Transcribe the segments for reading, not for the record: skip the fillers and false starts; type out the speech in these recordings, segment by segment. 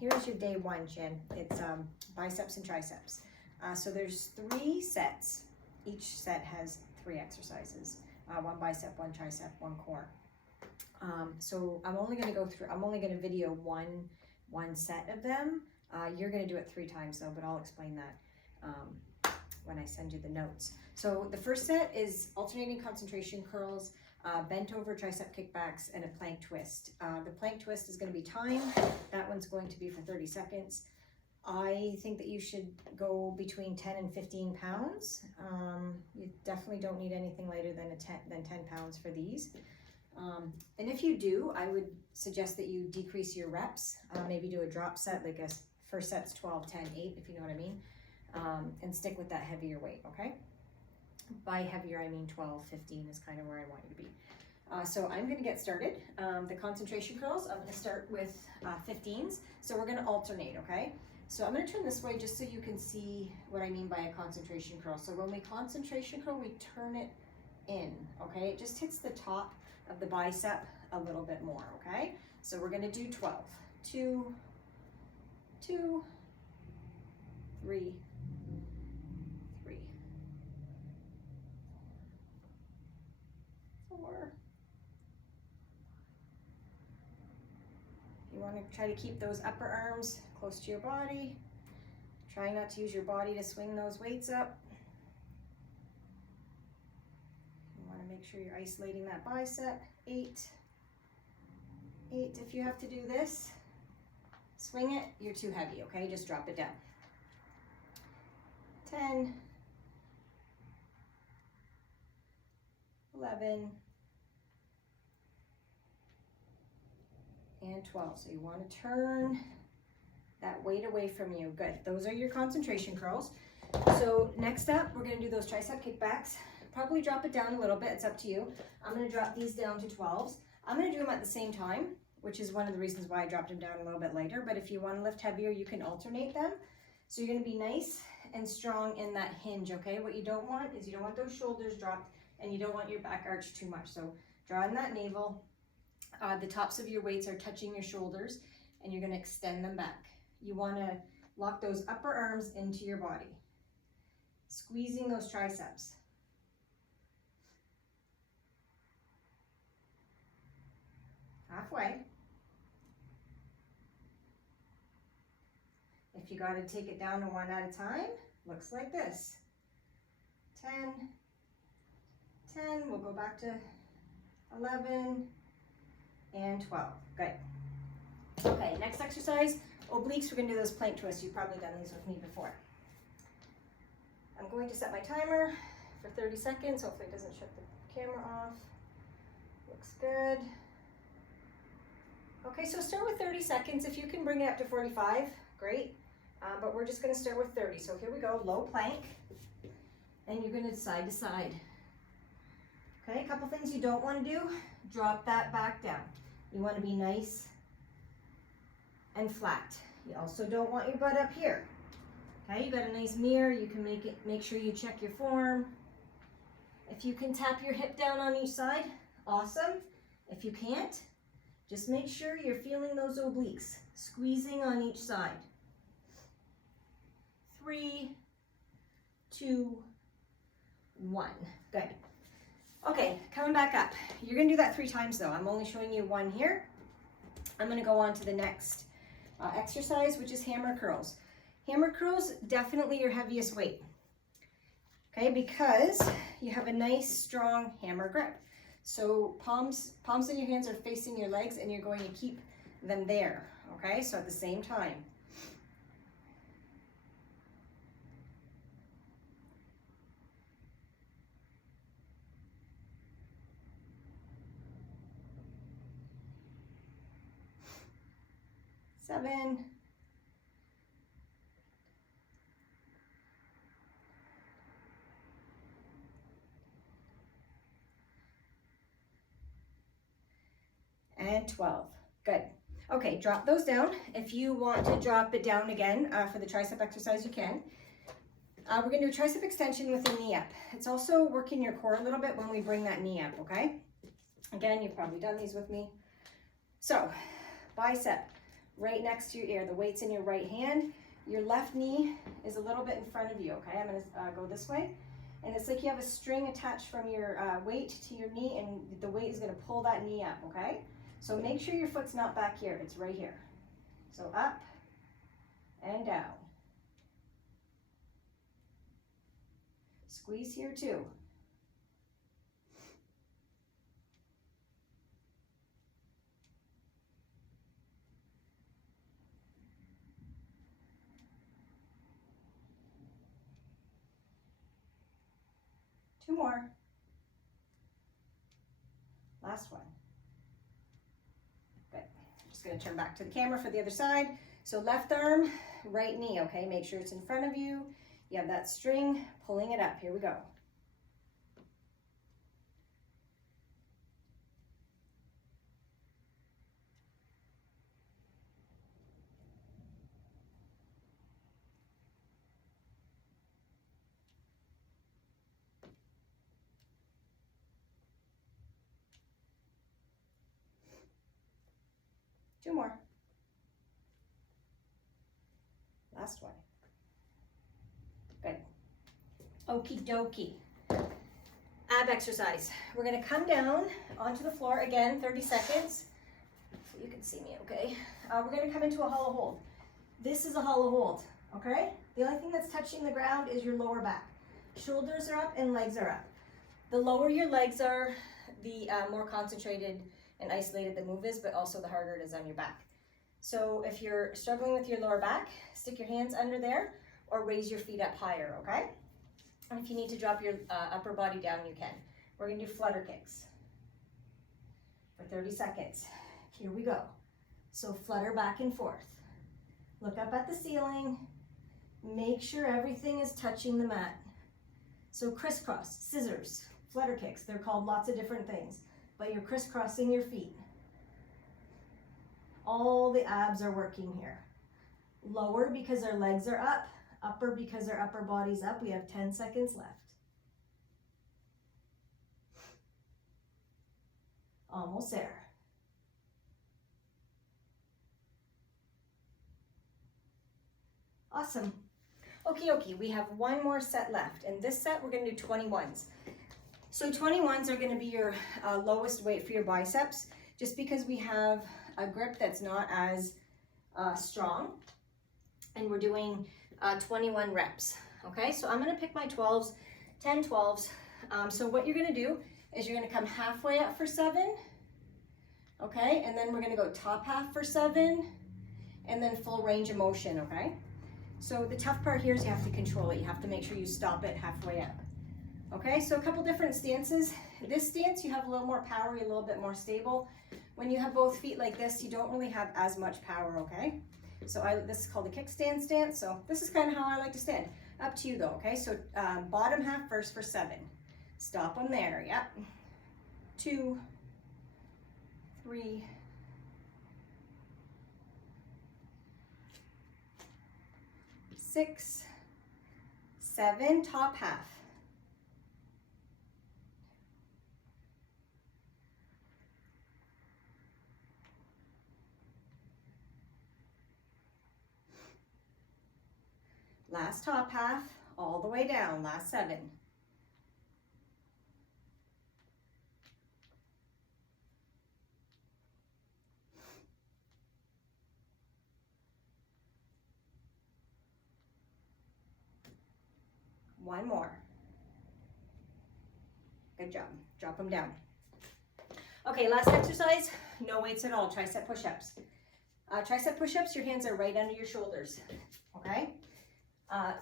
Here's your day one, Jen. It's biceps and triceps. So there's 3 sets. Each set has 3 exercises. 1 bicep, 1 tricep, 1 core. So I'm only going to video one set of them. You're going to do it 3 times though, but I'll explain that when I send you the notes. So the first set is alternating concentration curls, bent over tricep kickbacks, and a plank twist. The plank twist is going to be timed. That one's going to be for 30 seconds. I think that you should go between 10 and 15 pounds. You definitely don't need anything lighter than 10 pounds for these. And if you do, I would suggest that you decrease your reps, maybe do a drop set, like a first set's 12, 10, 8, if you know what I mean, and stick with that heavier weight, okay? By heavier, I mean 12, 15 is kind of where I want you to be. So I'm gonna get started. The concentration curls, I'm gonna start with 15s. So we're gonna alternate, okay? So I'm gonna turn this way just so you can see what I mean by a concentration curl. So when we concentration curl, we turn it in, okay? It just hits the top of the bicep a little bit more, okay? So we're gonna do 12. 2, 2, 3, 3, 4. You want to try to keep those upper arms close to your body. Try not to use your body to swing those weights up. You want to make sure you're isolating that bicep. 8. 8. If you have to do this, swing it, you're too heavy, okay? Just drop it down. 10. 11. And 12. So you want to turn that weight away from you. Good. Those are your concentration curls. So next up, we're going to do those tricep kickbacks. Probably drop it down a little bit. It's up to you. I'm going to drop these down to 12s. I'm going to do them at the same time, which is one of the reasons why I dropped them down a little bit later. But if you want to lift heavier, you can alternate them. So you're going to be nice and strong in that hinge, okay? What you don't want is you don't want those shoulders dropped, and you don't want your back arched too much. So draw in that navel. The tops of your weights are touching your shoulders, and you're going to extend them back. You want to lock those upper arms into your body, squeezing those triceps. Halfway. If you got to take it down to 1 at a time, looks like this. 10, 10, we'll go back to 11, and 12. Good. Okay, next exercise, obliques. We're going to do those plank twists. You've probably done these with me before. I'm going to set my timer for 30 seconds. Hopefully it doesn't shut the camera off. Looks good. Okay, so start with 30 seconds. If you can bring it up to 45, great. But we're just going to start with 30. So here we go, low plank. And you're going to side to side. Okay, a couple things you don't want to do. Drop that back down. You want to be nice and flat. You also don't want your butt up here. Okay, you got a nice mirror. You can make sure you check your form. If you can tap your hip down on each side, awesome. If you can't, just make sure you're feeling those obliques, squeezing on each side. 3, 2, 1. Good. Okay, coming back up. You're going to do that 3 times though. I'm only showing you 1 here. I'm going to go on to the next exercise, which is hammer curls. Hammer curls, definitely your heaviest weight. Okay, because you have a nice strong hammer grip. So palms of your hands are facing your legs, and you're going to keep them there. Okay, so at the same time. Seven. 12. Good. Okay, drop those down. If you want to drop it down again for the tricep exercise, you can. We're going to do a tricep extension with the knee up. It's also working your core a little bit when we bring that knee up, okay? Again, you've probably done these with me. So, bicep, right next to your ear. The weight's in your right hand. Your left knee is a little bit in front of you, okay? I'm gonna go this way. And it's like you have a string attached from your weight to your knee, and the weight is gonna pull that knee up, okay? So make sure your foot's not back here, it's right here. So up and down. Squeeze here too. Two more. Last one. Good. I'm just going to turn back to the camera for the other side. So left arm, right knee, okay? Make sure it's in front of you. You have that string, pulling it up. Here we go. Two more. Last one. Good. Okie dokie. Ab exercise. We're going to come down onto the floor again, 30 seconds. So you can see me, okay? We're going to come into a hollow hold. This is a hollow hold, okay? The only thing that's touching the ground is your lower back. Shoulders are up and legs are up. The lower your legs are, the more concentrated and isolated the move is, but also the harder it is on your back. So if you're struggling with your lower back, stick your hands under there or raise your feet up higher, okay? And if you need to drop your upper body down, you can. We're gonna do flutter kicks for 30 seconds. Here we go. So flutter back and forth. Look up at the ceiling. Make sure everything is touching the mat. So crisscross, scissors, flutter kicks. They're called lots of different things, but you're crisscrossing your feet. All the abs are working here. Lower because our legs are up, upper because our upper body's up. We have 10 seconds left. Almost there. Awesome. Okay, we have one more set left, and this set we're gonna do 21s. So 21s are gonna be your lowest weight for your biceps, just because we have a grip that's not as strong, and we're doing 21 reps, okay? So I'm gonna pick my 12s, 10 12s. So what you're gonna do is you're gonna come halfway up for 7, okay? And then we're gonna go top half for 7, and then full range of motion, okay? So the tough part here is you have to control it. You have to make sure you stop it halfway up. Okay, so a couple different stances. This stance, you have a little more power, you're a little bit more stable. When you have both feet like this, you don't really have as much power, okay? So this is called a kickstand stance. So this is kind of how I like to stand. Up to you though, okay? So bottom half first for 7. Stop them there, yep. 2, 3, 6, 7, top half. Last top half, all the way down, last 7. One more. Good job. Drop them down. Okay, last exercise, no weights at all, tricep push-ups. Tricep push-ups, your hands are right under your shoulders, okay?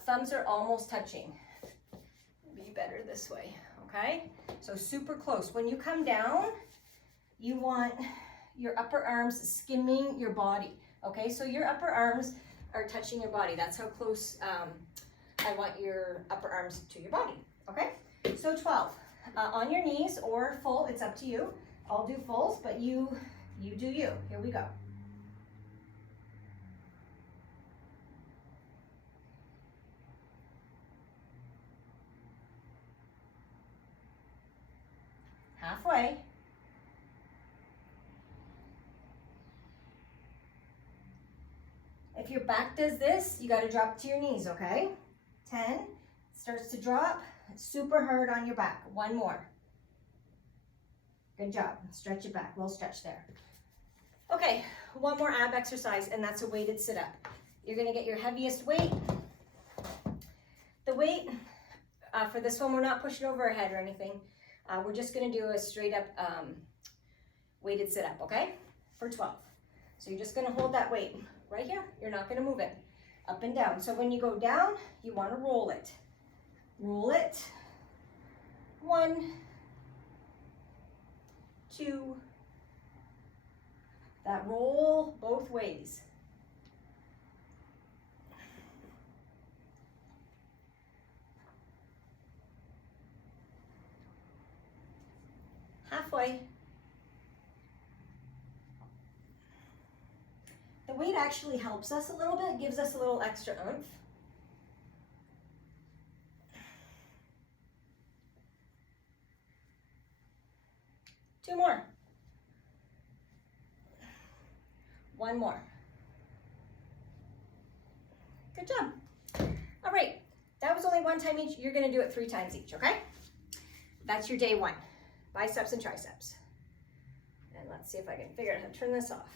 Thumbs are almost touching. Be better this way, okay? So super close. When you come down, you want your upper arms skimming your body, okay? So your upper arms are touching your body. That's how close I want your upper arms to your body, okay? So 12, on your knees or full, it's up to you. I'll do fulls, but you do you. Here we go. Halfway. If your back does this, you got to drop to your knees, okay? 10, starts to drop, super hard on your back. One more. Good job. Stretch it back, little stretch there. Okay, one more ab exercise, and that's a weighted sit-up. You're gonna get your heaviest weight. The weight, for this one, we're not pushing over our head or anything. We're just gonna do a straight up weighted sit-up, okay? For 12. So you're just gonna hold that weight right here. You're not gonna move it. Up and down. So when you go down, you wanna roll it. Roll it. 1, 2. That roll both ways. Halfway. The weight actually helps us a little bit, gives us a little extra oomph. Two more. One more. Good job. All right, that was only one time each. You're gonna do it 3 times each, okay? That's your day 1, biceps and triceps. And let's see if I can figure out how to turn this off.